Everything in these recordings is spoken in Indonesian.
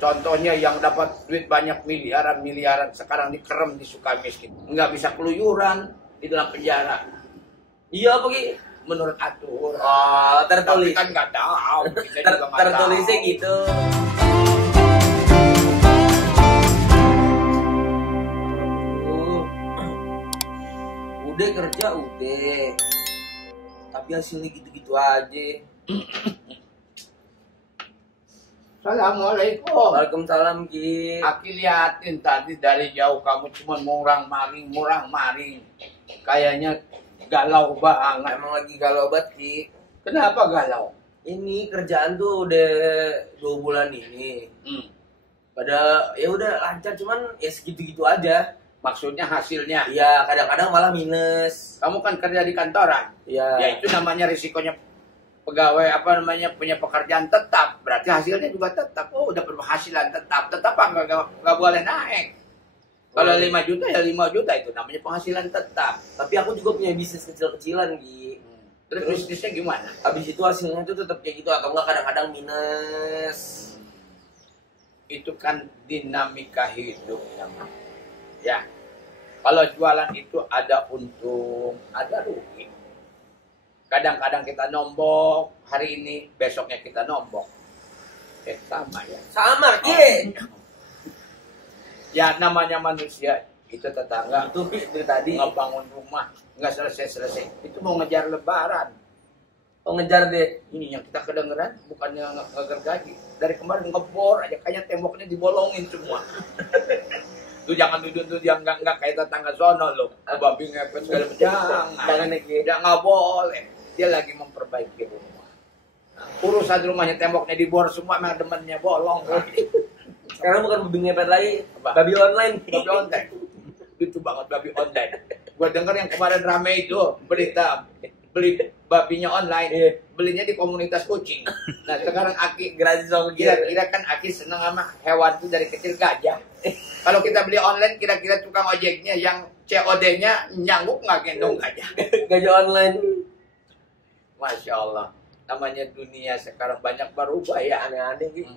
Contohnya yang dapat duit banyak miliaran sekarang dikerem di Sukamiskin. Nggak bisa keluyuran di dalam penjara. Iya apa Ki? Menurut aturan. Oh, tertulis. Tapi kan nggak tahu. Kita juga nggak Tertulisnya tahu. gitu. Udah kerja udah. Tapi hasilnya gitu-gitu aja. Assalamualaikum. Waalaikumsalam Ki. Aki liatin tadi dari jauh kamu cuma murang maring. Kayaknya galau banget. Emang lagi galau banget Ki. Kenapa galau? Ini kerjaan tuh udah 2 bulan ini. Pada ya udah lancar cuman ya segitu-gitu aja. Maksudnya hasilnya. Iya, kadang-kadang malah minus. Kamu kan kerja di kantoran. Iya. Ya itu namanya risikonya pegawai punya pekerjaan tetap. Berarti hasilnya juga tetap. Oh, udah penghasilan tetap. Tetap nggak boleh naik. Kalau 5 juta ya 5 juta itu namanya penghasilan tetap. Tapi aku juga punya bisnis kecil-kecilan Ki. Terus bisnisnya gimana? Habis itu hasilnya tuh tetap kayak gitu atau enggak kadang-kadang minus. Itu kan dinamika hidup namanya. Ya, kalau jualan itu ada untung, ada rugi. Kadang-kadang kita nombok hari ini, besoknya kita nombok. Sama ya. Sama Ki. Ya namanya manusia itu tetangga. Itu Ki tadi. Ngebangun rumah nggak selesai. Itu mau ngejar lebaran. Oh ngejar deh. Ini yang kita kedengeran bukannya ngegergaji. Dari kemarin ngebor aja kayaknya temboknya dibolongin semua. Lu jangan duduk yang enggak kayak tetangga sono lo. Babi ngepet segala macam. Jangan nggak boleh. Dia lagi memperbaiki rumah. Urusan rumahnya temboknya dibor semua, memang demennya bolong. Sekarang bukan babi ngepet lagi, babi online. Babi online. Itu banget babi online. Gua denger yang kemarin rame itu berita beli babinya online, belinya di komunitas kucing. Nah sekarang Aki Gratis dong kira-kira kan Aki seneng sama hewan itu dari kecil gajah. Kalau kita beli online kira-kira tukang ojeknya yang COD-nya nyanggup nggak gendong gajah? Gajah online. Masya Allah. Namanya dunia sekarang banyak berubah ya. Aneh-aneh gitu.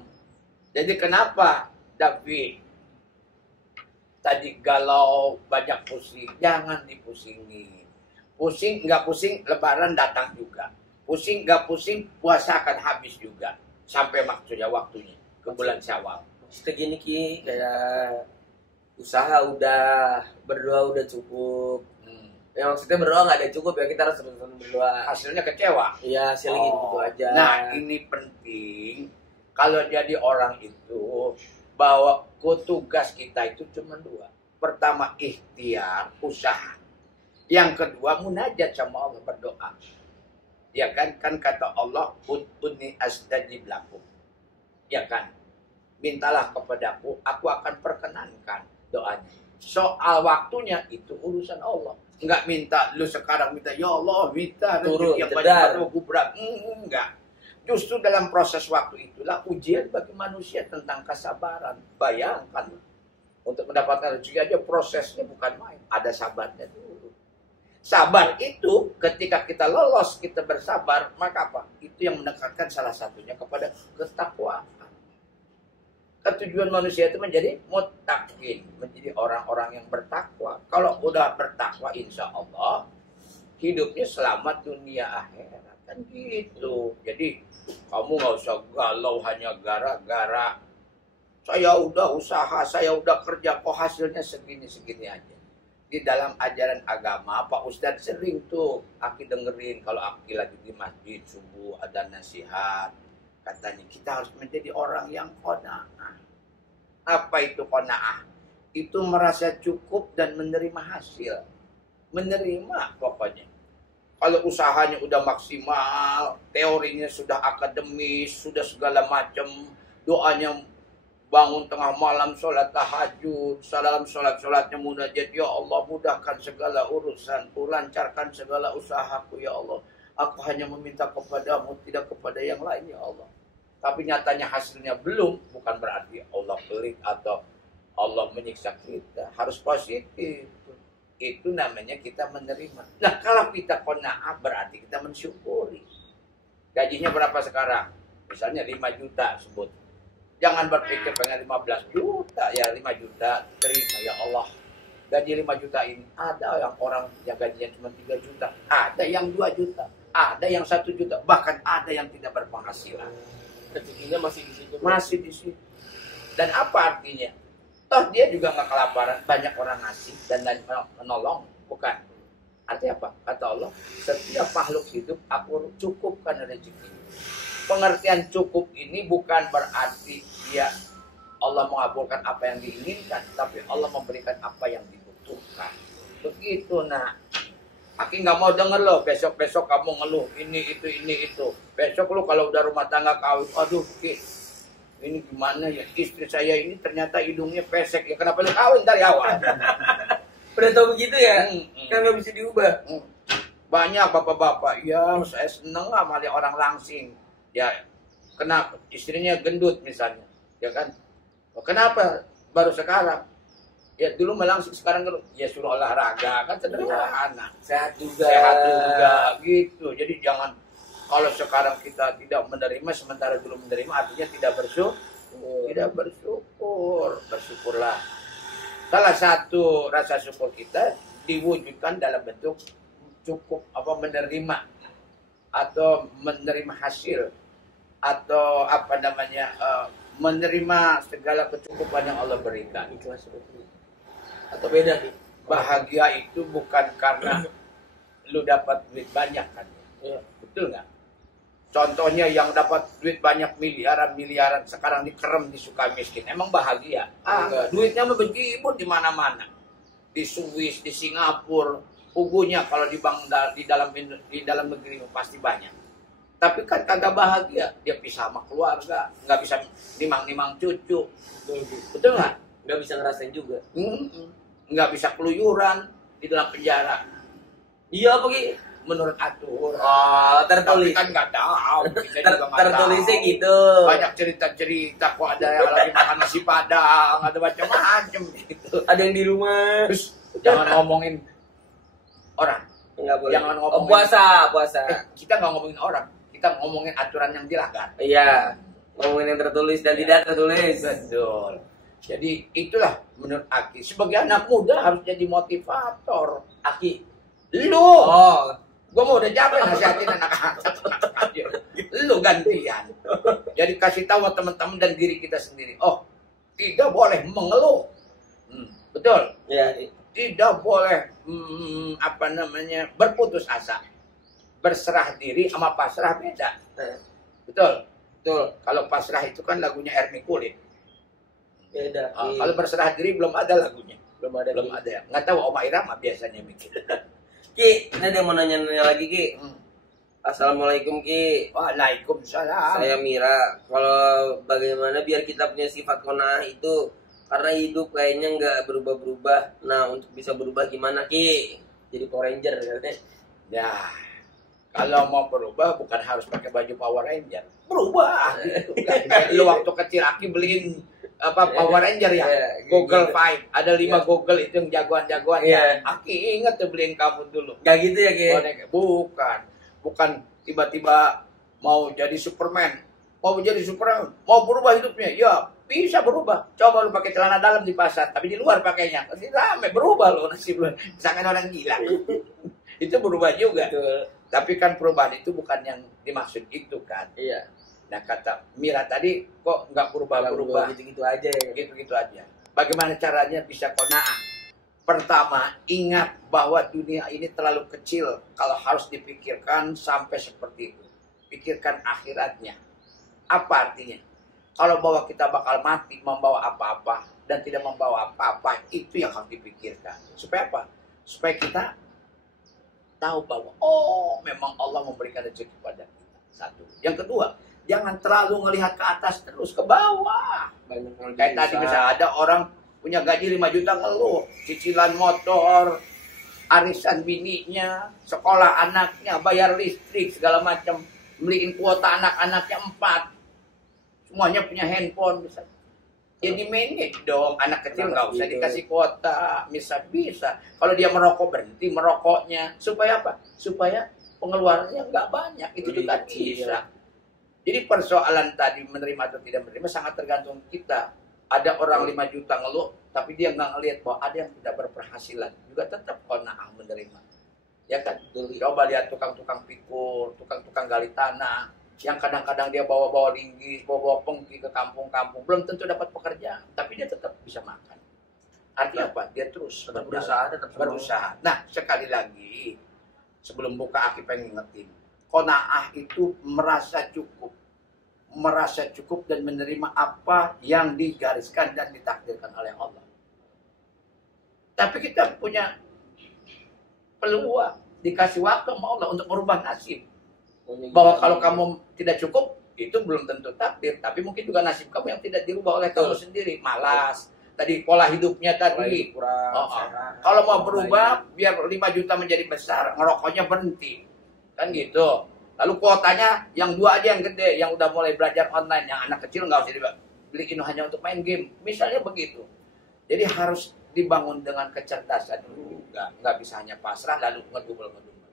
Jadi kenapa David tadi galau banyak pusing? Jangan dipusingin. Pusing nggak pusing lebaran datang juga. Pusing nggak pusing puasa akan habis juga. Sampai maksudnya waktunya ke bulan Syawal. Maksudnya gini Ki, kayak usaha udah, berdoa udah cukup. Ya maksudnya berdoa nggak ada cukup ya, kita harus terus berdoa. Hasilnya kecewa. Iya, hasilnya gitu aja. Nah ini penting. Kalau jadi orang itu bahwa tugas kita itu cuma 2. Pertama ikhtiar, usaha. Yang kedua munajat sama Allah, berdoa. Ya kan kata Allah, ud'uni astajib lakum. Ya kan? Mintalah kepadaku, aku akan perkenankan doanya. Soal waktunya itu urusan Allah. Enggak minta lu sekarang minta ya Allah minta turun yang banyak gubrak. Enggak. Justru dalam proses waktu itulah ujian bagi manusia tentang kesabaran. Bayangkan untuk mendapatkan rezeki aja prosesnya bukan main. Ada sabarnya dulu. Sabar itu ketika kita lolos, kita bersabar, maka apa? Itu yang mendekatkan salah satunya kepada ketakwaan. Tujuan manusia itu menjadi muttaqin, menjadi orang-orang yang bertakwa. Kalau udah bertakwa, insya Allah hidupnya selamat dunia akhirat kan gitu. Jadi kamu nggak usah galau hanya gara-gara saya udah usaha, saya udah kerja, kok hasilnya segini-segini aja. Di dalam ajaran agama, Pak Ustadz sering tuh Aki dengerin kalau Aki lagi di masjid subuh ada nasihat. Katanya kita harus menjadi orang yang qanaah. Apa itu qanaah? Itu merasa cukup dan menerima hasil. Menerima pokoknya. Kalau usahanya udah maksimal, teorinya sudah akademis, sudah segala macam, doanya bangun tengah malam, sholat tahajud, salam sholatnya munajat, ya Allah mudahkan segala urusanku, lancarkan segala usahaku ya Allah. Aku hanya meminta kepadamu, tidak kepada yang lain ya Allah. Tapi nyatanya hasilnya belum, bukan berarti Allah pelit atau Allah menyiksa kita. Harus positif. Itu namanya kita menerima. Nah kalau kita qanaah berarti kita mensyukuri. Gajinya berapa sekarang? Misalnya 5 juta sebut. Jangan berpikir pengen 15 juta, ya 5 juta terima ya Allah. Gaji 5 juta ini ada yang orang yang gajinya cuma 3 juta, ada yang 2 juta, ada yang 1 juta, bahkan ada yang tidak berpenghasilan. Rezekinya masih di situ. Masih di situ. Dan apa artinya? Toh dia juga nggak kelaparan, banyak orang ngasih dan menolong, bukan? Artinya apa? Kata Allah, setiap makhluk hidup aku cukupkan rezeki. Pengertian cukup ini bukan berarti dia Allah mengabulkan apa yang diinginkan, tapi Allah memberikan apa yang dibutuhkan. Begitu, nak. Aki nggak mau denger lo, besok-besok kamu ngeluh ini itu. Besok lo kalau udah rumah tangga kawin, aduh Ki, ini gimana ya, istri saya ini ternyata hidungnya pesek, ya kenapa lo kawin dari awal? Udah tahu begitu ya? Kan nggak bisa diubah. Banyak bapak-bapak, ya saya seneng sama lihat orang langsing. Ya, kenapa istrinya gendut misalnya, ya kan? Kenapa baru sekarang? Ya dulu melangsing, sekarang gendut. Ya suruh olahraga, kan sederhana. Sehat juga. Sehat juga, gitu. Jadi jangan, kalau sekarang kita tidak menerima, sementara dulu menerima, artinya tidak bersyukur. Tidak bersyukur, bersyukurlah. Salah satu rasa syukur kita diwujudkan dalam bentuk cukup menerima atau menerima hasil atau menerima segala kecukupan yang Allah berikan. Ikhlas seperti itu. Atau beda nih? Bahagia itu bukan karena lu dapat duit banyak kan? Iya. Betul nggak? Contohnya yang dapat duit banyak miliaran sekarang dikerem di Sukamiskin, emang bahagia? Duitnya mah berjibun di mana-mana, di Swiss, di Singapura, ugunya kalau di bank di dalam negeri pasti banyak. Tapi kan kagak bahagia, dia pisah sama keluarga, nggak bisa nimang-nimang cucu, betul nggak? Nggak bisa ngerasain juga. Nggak bisa keluyuran di dalam penjara. Iya apa Ki? Menurut aturan. Oh, tertulis. Tapi kan nggak tahu. Tertulisnya gitu. Banyak cerita-cerita kok ada yang lagi makan nasi padang, ada macam-macam gitu. Ada yang di rumah. Terus jangan ngomongin orang. Nggak boleh. Jangan ngomongin. Puasa. Kita nggak ngomongin orang. Kita ngomongin aturan yang dilanggar. Iya. Ngomongin yang tertulis dan tidak tertulis. Betul. Jadi itulah menurut Aki. Sebagai anak muda harus jadi motivator. Aki. Lu. Oh. Gue mau udah capek nasihatin anak-anak. Lu gantian. Jadi kasih tahu teman-teman dan diri kita sendiri. Oh, tidak boleh mengeluh. Betul. Iya. Tidak boleh berputus asa. Berserah diri sama pasrah beda. Betul. Kalau pasrah itu kan lagunya Ermi Kulit. Beda. Kalau berserah diri belum ada lagunya. Belum ada. Nggak tahu Oma Irama biasanya bikin. Ki, ini ada yang mau nanya lagi Ki. Assalamualaikum Ki. Waalaikumsalam. Saya Mira. Kalau bagaimana biar kita punya sifat qanaah itu, karena hidup kayaknya nggak berubah-berubah. Nah, untuk bisa berubah gimana Ki? Jadi Power Ranger katanya. Ya, kalau mau berubah bukan harus pakai baju Power Ranger. Berubah gitu. Lu waktu kecil Aki beliin Power Ranger ya, Google gitu. Five, ada 5 Google itu yang jagoan-jagoan ya. Aki inget tuh beliin kamu dulu. Gak gitu ya Ki? Bukan tiba-tiba mau jadi Superman, mau berubah hidupnya, ya bisa berubah. Coba lu pakai celana dalam di pasar, tapi di luar pakainya, pasti rame, berubah lo nasib lu. Misalkan orang gila, itu berubah juga. Betul. Tapi kan perubahan itu bukan yang dimaksud itu kan. Iya. Nah kata Mira tadi kok nggak berubah-berubah, gitu-gitu aja ya. Gitu-gitu aja. Bagaimana caranya bisa qanaah? Pertama, ingat bahwa dunia ini terlalu kecil kalau harus dipikirkan sampai seperti itu. Pikirkan akhiratnya. Apa artinya? Kalau bahwa kita bakal mati membawa apa-apa dan tidak membawa apa-apa, itu yang harus dipikirkan. Supaya apa? Supaya kita tahu bahwa memang Allah memberikan rezeki pada kita. Satu. Yang kedua, jangan terlalu ngelihat ke atas terus, ke bawah. Kayak tadi misalnya ada orang punya gaji 5 juta ngeluh, cicilan motor, arisan bininya, sekolah anaknya, bayar listrik, segala macam, beliin kuota anak-anaknya 4. Semuanya punya handphone misalnya. Ya di-manage dong, anak kecil nggak usah dikasih kuota, bisa. Kalau dia merokok, berhenti merokoknya. Supaya apa? Supaya pengeluarannya nggak banyak, itu juga bisa. Jadi persoalan tadi menerima atau tidak menerima sangat tergantung kita. Ada orang 5 juta ngeluh, tapi dia nggak ngelihat bahwa ada yang tidak berpenghasilan. Juga tetap qanaah menerima. Ya kan? Coba lihat tukang-tukang pikul, tukang-tukang gali tanah. Yang kadang-kadang dia bawa-bawa linggis, bawa-bawa pengki ke kampung-kampung. Belum tentu dapat pekerjaan, tapi dia tetap bisa makan. Artinya apa? Dia terus Tetap berusaha, tetap berusaha. Nah, sekali lagi, sebelum buka Aki pengen ngingetin. Qanaah itu merasa cukup dan menerima apa yang digariskan dan ditakdirkan oleh Allah. Tapi kita punya peluang, dikasih waktu sama Allah untuk merubah nasib. Bahwa kalau kamu tidak cukup, itu belum tentu takdir, tapi mungkin juga nasib kamu yang tidak dirubah oleh kamu sendiri. Malas, tadi pola hidupnya tadi kurang. Kalau mau berubah, biar 5 juta menjadi besar, ngerokoknya berhenti. Kan gitu. Lalu kuotanya yang 2 aja yang gede, yang udah mulai belajar online, yang anak kecil nggak usah dibeliin hanya untuk main game. Misalnya begitu. Jadi harus dibangun dengan kecerdasan dulu. Nggak bisa hanya pasrah lalu ngedumel.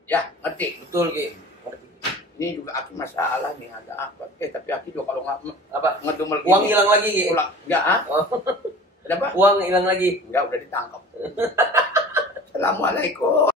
Ya, ngerti? Betul, Ki. Ngerti. Ini juga Aki masalah nih, ada apa? Tapi Aki juga kalau nggak ngedumel uang hilang lagi, Ki. Enggak, Ada apa? Uang hilang lagi. Enggak, udah ditangkap. Assalamualaikum.